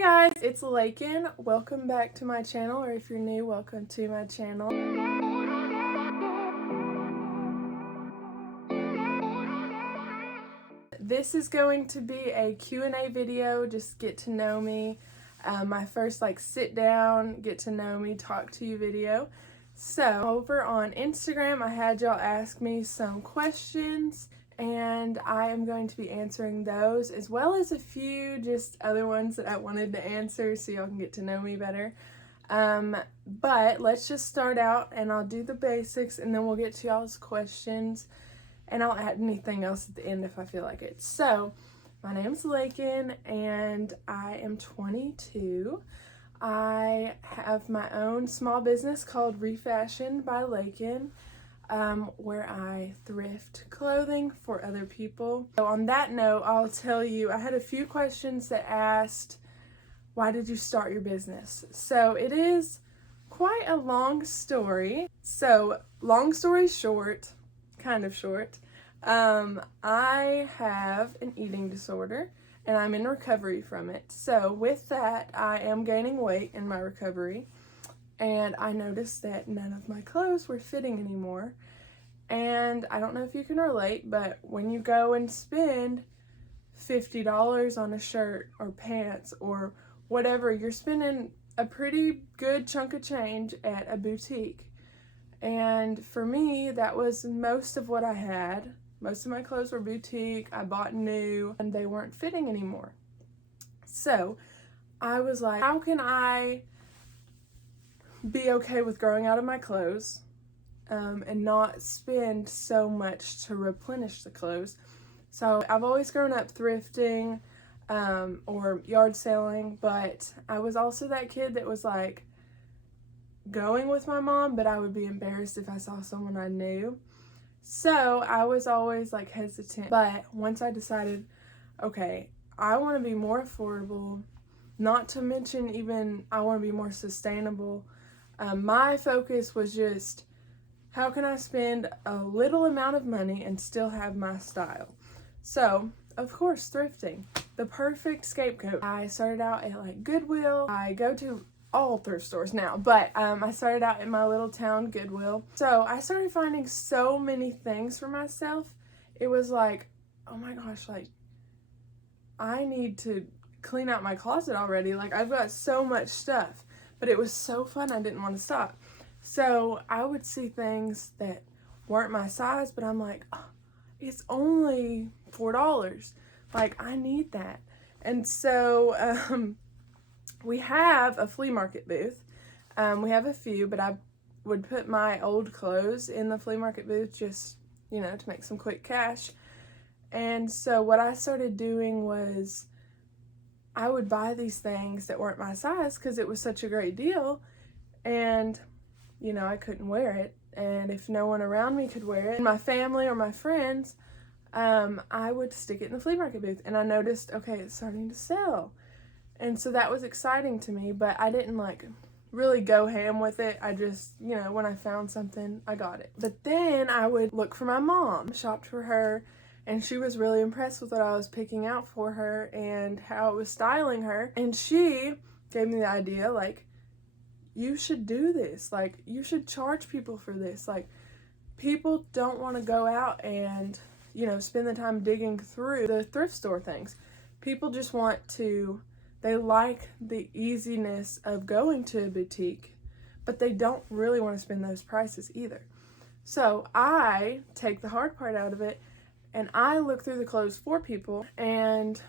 Hey guys, it's Laken. Welcome back to my channel, or if you're new, welcome to my channel. This is going to be a Q&A video, just get to know me. My first sit down, get to know me, talk to you video. So over on Instagram, I had y'all ask me some questions and I am going to be answering those, as well as a few just other ones that I wanted to answer so y'all can get to know me better. But let's just start out and I'll do the basics and then we'll get to y'all's questions and I'll add anything else at the end if I feel like it. So my name's Laken and I am 22. I have my own small business called Refashioned by Laken, where I thrift clothing for other people. So on that note, I'll tell you, I had a few questions that asked, why did you start your business? So it is quite a long story. So long story short, kind of short, I have an eating disorder and I'm in recovery from it. So with that, I am gaining weight in my recovery. And I noticed that none of my clothes were fitting anymore. And I don't know if you can relate, but when you go and spend $50 on a shirt or pants or whatever, you're spending a pretty good chunk of change at a boutique. And for me, that was most of what I had. Most of my clothes were boutique, I bought new, and they weren't fitting anymore. So I was like, how can I be okay with growing out of my clothes and not spend so much to replenish the clothes? So I've always grown up thrifting or yard selling, but I was also that kid that was like going with my mom, but I would be embarrassed if I saw someone I knew. So I was always hesitant, but once I decided, okay, I want to be more affordable, not to mention even I want to be more sustainable. My focus was just, how can I spend a little amount of money and still have my style? So, of course, thrifting, the perfect scapegoat. I started out at Goodwill. I go to all thrift stores now, but I started out in my little town, Goodwill. So I started finding so many things for myself. It was like, oh my gosh, I need to clean out my closet already. I've got so much stuff, but it was so fun, I didn't want to stop. So I would see things that weren't my size, but I'm like, oh, it's only $4. I need that. And so we have a flea market booth. We have a few, but I would put my old clothes in the flea market booth just, to make some quick cash. And so what I started doing was I would buy these things that weren't my size because it was such a great deal. And, I couldn't wear it. And if no one around me could wear it, my family or my friends, I would stick it in the flea market booth. And I noticed, okay, it's starting to sell. And so that was exciting to me, but I didn't really go ham with it. I just, when I found something, I got it. But then I would look for my mom, shopped for her, and she was really impressed with what I was picking out for her and how it was styling her. And she gave me the idea, you should do this. You should charge people for this. People don't want to go out and, spend the time digging through the thrift store things. People just want to... They like the easiness of going to a boutique, but they don't really want to spend those prices either. So I take the hard part out of it and I look through the clothes for people, and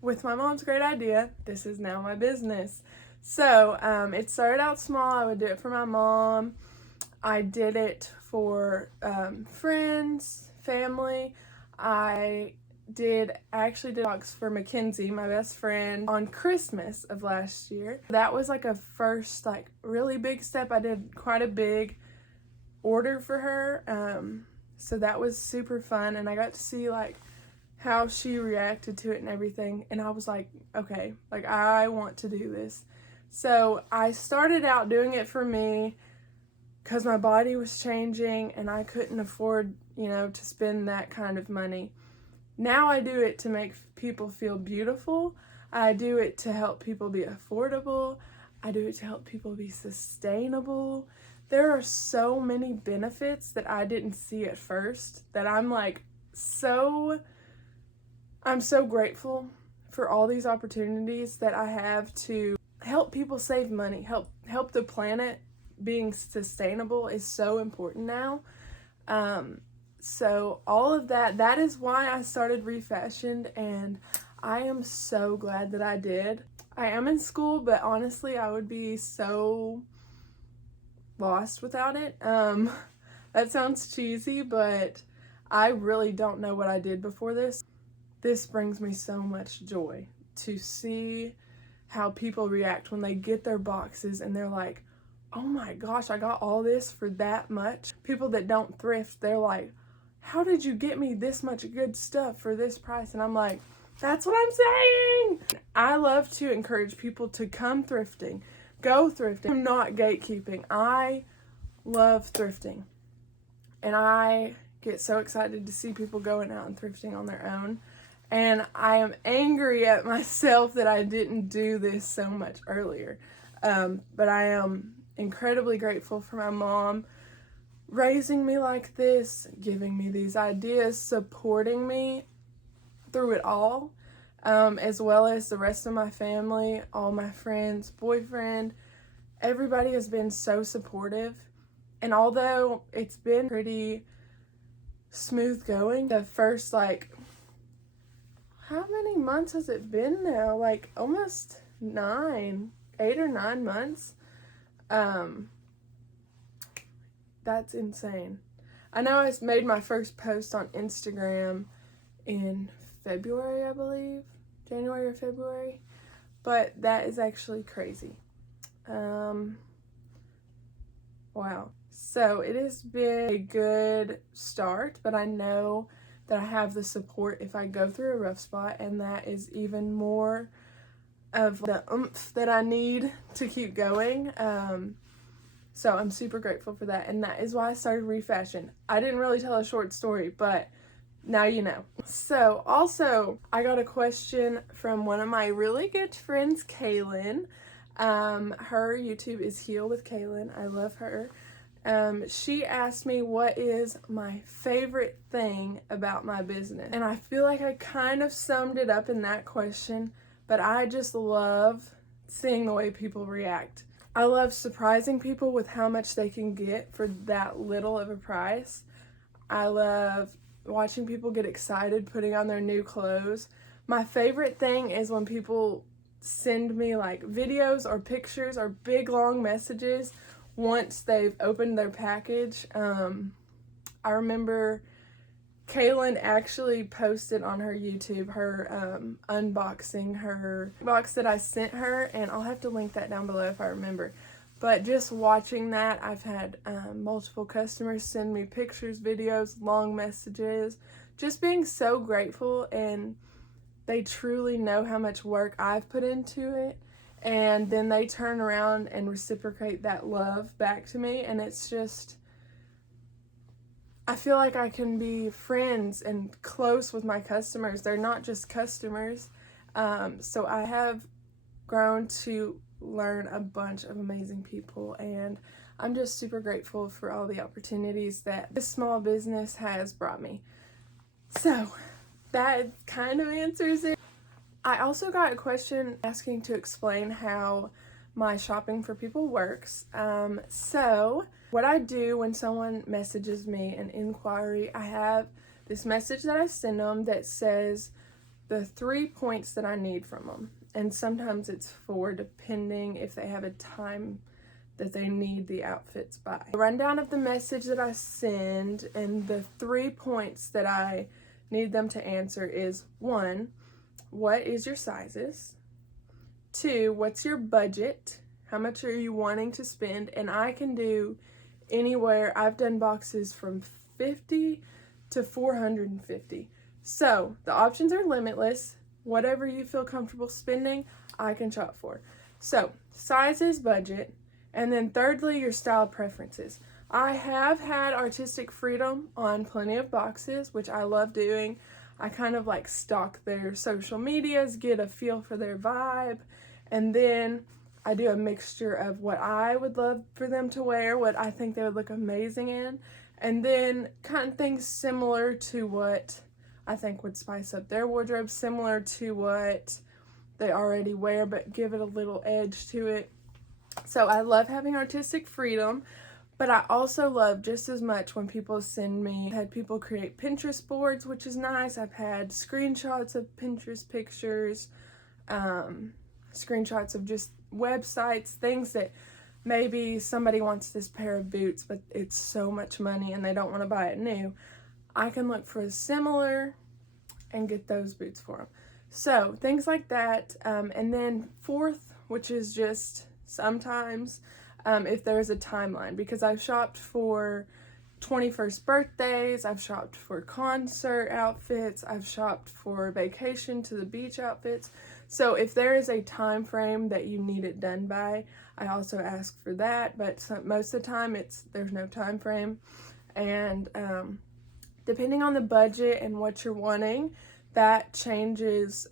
with my mom's great idea, this is now my business. So it started out small. I would do it for my mom. I did it for friends, family. I actually did box for Mackenzie, my best friend, on Christmas of last year. That was a first really big step. I did quite a big order for her. So that was super fun, and I got to see how she reacted to it and everything. And I was like, okay, I want to do this. So I started out doing it for me because my body was changing and I couldn't afford, to spend that kind of money. Now I do it to make people feel beautiful. I do it to help people be affordable. I do it to help people be sustainable. There are so many benefits that I didn't see at first that I'm so grateful for all these opportunities that I have to help people save money, help the planet. Being sustainable is so important now. So all of that is why I started Refashioned, and I am so glad that I did. I am in school, but honestly, I would be so lost without it. That sounds cheesy, but I really don't know what I did before this. This brings me so much joy to see how people react when they get their boxes and they're like, oh my gosh, I got all this for that much. People that don't thrift, they're like, how did you get me this much good stuff for this price? And I'm like, that's what I'm saying. I love to encourage people to come thrifting, go thrifting. I'm not gatekeeping. I love thrifting. And I get so excited to see people going out and thrifting on their own. And I am angry at myself that I didn't do this so much earlier. But I am incredibly grateful for my mom raising me like this, giving me these ideas, supporting me through it all, as well as the rest of my family, all my friends, boyfriend. Everybody has been so supportive. And although it's been pretty smooth going, the first how many months has it been now? Almost 8 or 9 months. That's insane. I know I made my first post on Instagram in February, I believe. January or February. But that is actually crazy. Wow. So it has been a good start, but I know that I have the support if I go through a rough spot, and that is even more of the oomph that I need to keep going. So I'm super grateful for that, and that is why I started Refashioned. I didn't really tell a short story, but now you know. So also, I got a question from one of my really good friends, Kailin. Her YouTube is Heal with Kailin. I love her. She asked me what is my favorite thing about my business. And I feel like I kind of summed it up in that question, but I just love seeing the way people react. I love surprising people with how much they can get for that little of a price. I love watching people get excited putting on their new clothes. My favorite thing is when people send me videos or pictures or big long messages once they've opened their package. I remember Kailin actually posted on her YouTube her unboxing her box that I sent her, and I'll have to link that down below if I remember. But just watching that, I've had multiple customers send me pictures, videos, long messages, just being so grateful, and they truly know how much work I've put into it. And then they turn around and reciprocate that love back to me. And it's just, I feel like I can be friends and close with my customers. They're not just customers. So I have grown to learn a bunch of amazing people. And I'm just super grateful for all the opportunities that this small business has brought me. So that kind of answers it. I also got a question asking to explain how my shopping for people works. So what I do when someone messages me an inquiry, I have this message that I send them that says the 3 points that I need from them. And sometimes it's 4, depending if they have a time that they need the outfits by. A rundown of the message that I send, and the 3 points that I need them to answer is: 1, what is your sizes? 2, what's your budget? How much are you wanting to spend? And I can do anywhere. I've done boxes from 50 to 450. So the options are limitless. Whatever you feel comfortable spending, I can shop for. So sizes, budget, and then thirdly, your style preferences. I have had artistic freedom on plenty of boxes, which I love doing. I kind of like stalk their social medias, get a feel for their vibe, and then I do a mixture of what I would love for them to wear, what I think they would look amazing in, and then kind of things similar to what I think would spice up their wardrobe, similar to what they already wear, but give it a little edge to it. So I love having artistic freedom, but I also love just as much when people send me, I've had people create Pinterest boards, which is nice. I've had screenshots of Pinterest pictures, screenshots of just websites, things that maybe somebody wants this pair of boots, but it's so much money and they don't want to buy it new. I can look for a similar and get those boots for them. So things like that. And then fourth, which is just sometimes if there's a timeline, because I've shopped for 21st birthdays, I've shopped for concert outfits, I've shopped for vacation to the beach outfits. So if there is a time frame that you need it done by, I also ask for that, but most of the time there's no time frame. And depending on the budget and what you're wanting, that changes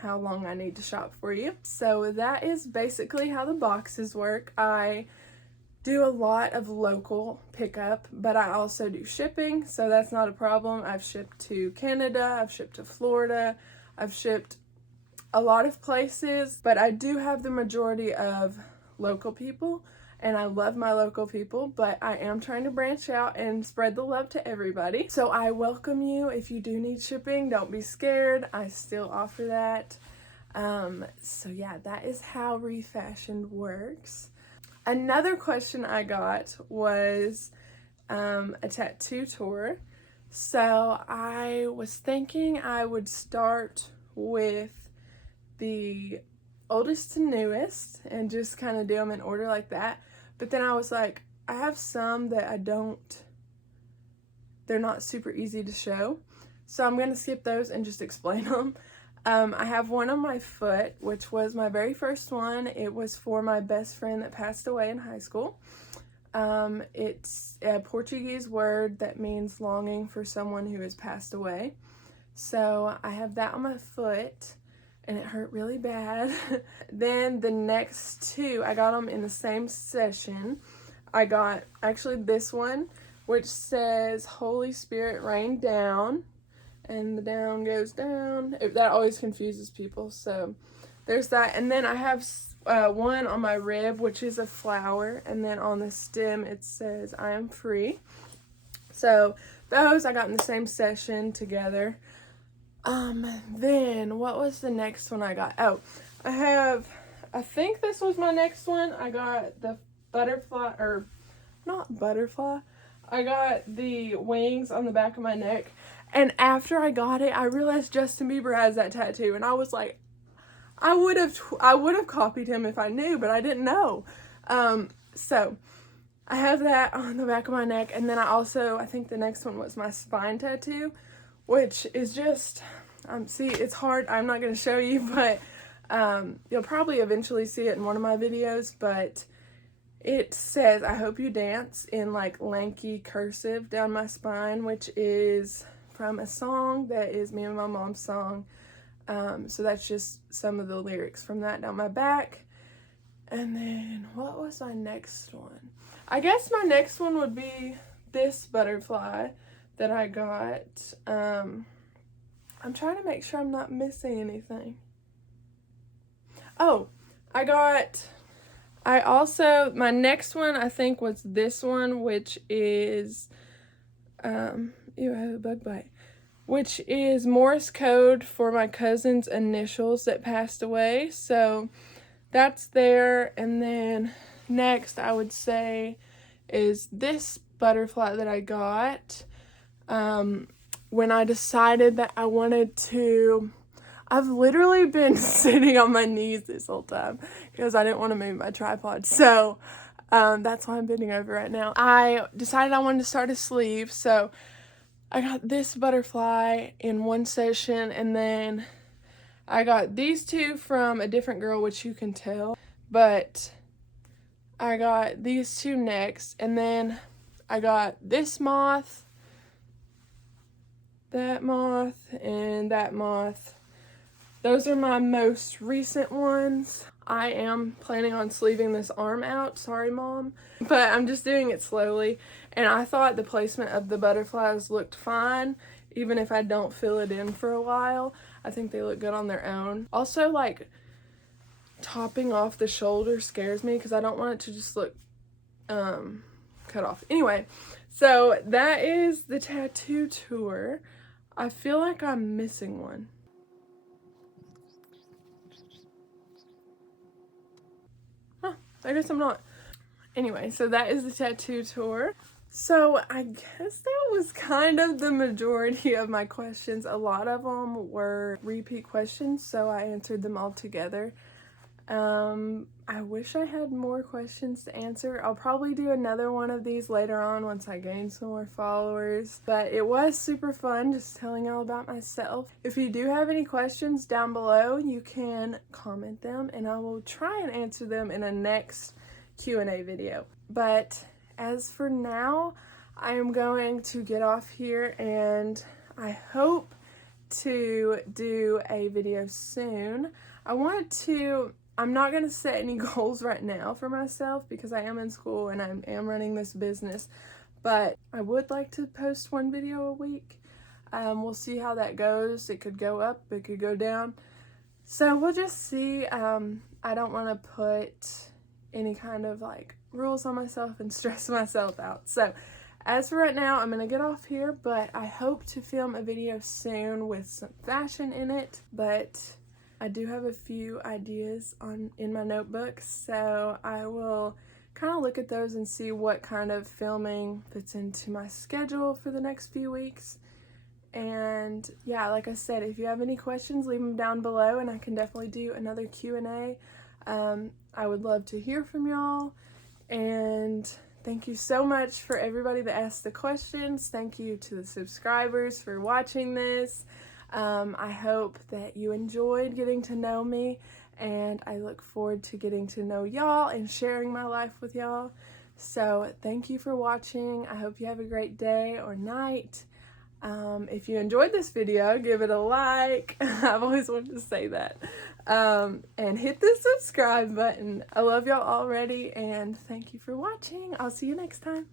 how long I need to shop for you. So that is basically how the boxes work. I do a lot of local pickup, but I also do shipping, so that's not a problem. I've shipped to Canada, I've shipped to Florida, I've shipped a lot of places, but I do have the majority of local people, and I love my local people, but I am trying to branch out and spread the love to everybody. So I welcome you. If you do need shipping, don't be scared. I still offer that. So yeah, that is how Refashioned works. Another question I got was a tattoo tour. So I was thinking I would start with the oldest to newest and just kind of do them in order like that. But then I was like, I have some that they're not super easy to show. So I'm going to skip those and just explain them. I have one on my foot, which was my very first one. It was for my best friend that passed away in high school. It's a Portuguese word that means longing for someone who has passed away. So I have that on my foot, and it hurt really bad. Then the next two, I got them in the same session. I got actually this one, which says Holy Spirit rain down, and the down goes down. That always confuses people, so there's that. And then I have one on my rib, which is a flower, and then on the stem it says I am free. So those I got in the same session together. Then what was the next one I got? Oh, I think this was my next one. I got the butterfly, or not butterfly. I got the wings on the back of my neck. And after I got it, I realized Justin Bieber has that tattoo, and I was like, I would have copied him if I knew, but I didn't know. So I have that on the back of my neck, and then I think the next one was my spine tattoo, which is just, see, it's hard. I'm not going to show you, but you'll probably eventually see it in one of my videos, but it says, I hope you dance, in like lanky cursive down my spine, which is from a song that is me and my mom's song. So that's just some of the lyrics from that down my back. And then what was my next one? I guess my next one would be this butterfly that I got. I'm trying to make sure I'm not missing anything. Oh, my next one I think was this one, which is, I have a bug bite, which is Morse code for my cousin's initials that passed away. So that's there. And then next I would say is this butterfly that I got when I decided that I wanted to. I've literally been sitting on my knees this whole time because I didn't want to move my tripod. So that's why I'm bending over right now. I decided I wanted to start a sleeve, so I got this butterfly in one session, and then I got these two from a different girl, which you can tell, but I got these two next, and then I got this moth, that moth, and that moth. Those are my most recent ones. I am planning on sleeving this arm out. Sorry, Mom. But I'm just doing it slowly. And I thought the placement of the butterflies looked fine, even if I don't fill it in for a while. I think they look good on their own. Also, like, topping off the shoulder scares me because I don't want it to just look cut off. Anyway, so that is the tattoo tour. I feel like I'm missing one. I guess I'm not. Anyway, so that is the tattoo tour. So I guess that was kind of the majority of my questions. A lot of them were repeat questions, so I answered them all together. I wish I had more questions to answer. I'll probably do another one of these later on once I gain some more followers. But it was super fun just telling y'all about myself. If you do have any questions down below, you can comment them and I will try and answer them in a next Q&A video. But as for now, I am going to get off here and I hope to do a video soon. I'm not going to set any goals right now for myself because I am in school and I am running this business, but I would like to post one video a week. We'll see how that goes. It could go up, it could go down. So we'll just see. I don't want to put any kind of like rules on myself and stress myself out. So as for right now, I'm going to get off here, but I hope to film a video soon with some fashion in it, but I do have a few ideas in my notebook, so I will kind of look at those and see what kind of filming fits into my schedule for the next few weeks. And yeah, like I said, if you have any questions, leave them down below and I can definitely do another Q&A. I would love to hear from y'all, and thank you so much for everybody that asked the questions. Thank you to the subscribers for watching this. I hope that you enjoyed getting to know me, and I look forward to getting to know y'all and sharing my life with y'all. So thank you for watching. I hope you have a great day or night. If you enjoyed this video, give it a like. I've always wanted to say that. And hit the subscribe button. I love y'all already, and thank you for watching. I'll see you next time.